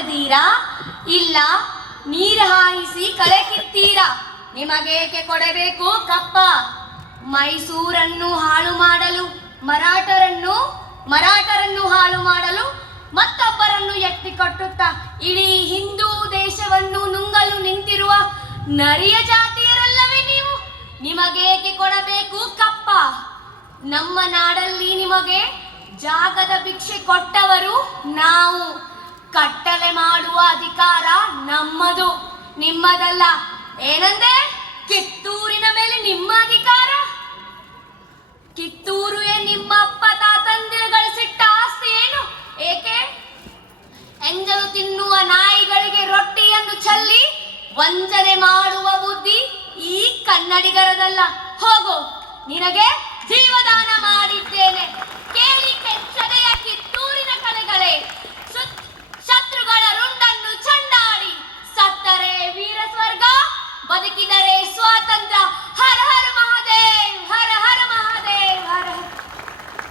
ಹೊಡೆದೀರಾ ಇಲ್ಲ ನೀರು ಹಾಯಿಸಿ ಕಳೆ ಕಿತ್ತೀರಾ? ನಿಮಗೇಕೆ ಕೊಡಬೇಕು ಕಪ್ಪ? ಮೈಸೂರನ್ನು ಹಾಳು ಮಾಡಲು ಮರಾಠರನ್ನು ಹಾಳು ಮಾಡಲು ಮತ್ತೊಬ್ಬರನ್ನು ಎತ್ತಿ ಕಟ್ಟುತ್ತಾ ಇಡೀ ಹಿಂದೂ ದೇಶವನ್ನು ನುಂಗಲು ನಿಂತಿರುವ ನರಿಯ ಜಾತಿಯರಲ್ಲವೇ ನೀವು? ನಿಮಗೇಕೆ ಕೊಡಬೇಕು ಕಪ್ಪ? ನಮ್ಮ ನಾಡಲ್ಲಿ ನಿಮಗೆ ಜಾಗದ ಭಿಕ್ಷೆ ಕೊಟ್ಟವರು ನಾವು. ಕಟ್ಟಲೆ ಮಾಡುವ ಅಧಿಕಾರ ನಮ್ಮದು, ನಿಮ್ಮದಲ್ಲ. ಏನಂದೆ? ಕಿತ್ತೂರಿನ ಮೇಲೆ ನಿಮ್ಮ ಅಧಿಕಾರ? ಕಿತ್ತೂರು ನಿಮ್ಮ ಅಪ್ಪ ತಾತಂದಿರು ಗಳಿಸಿಟ್ಟ ಆಸ್ತಿ ಏನು? ಏಕೆ ಎಂಜಲು ತಿನ್ನುವ ನಾಯಿಗಳಿಗೆ ರೊಟ್ಟಿಯನ್ನು ಚೆಲ್ಲಿ ವಂಚನೆ ಮಾಡುವ ಬುದ್ಧಿ ಈ ಕನ್ನಡಿಗರದಲ್ಲ. ಹೋಗು, ನಿನಗೆ ಜೀವದಾನ ಮಾಡಿದ್ದೇನೆ. ಕೇಳಿ ಕೆಚ್ಚದೆಯ ಕಿತ್ತೂರಿನ ಕಲೆಗಳೇ, ಶತ್ರುಗಳ ರುಂಡನ್ನು ಚಂಡಾಡಿ, ಸತ್ತರೆ ವೀರ ಸ್ವರ್ಗ, ಬದುಕಿದರೆ ಸ್ವಾತಂತ್ರ್ಯ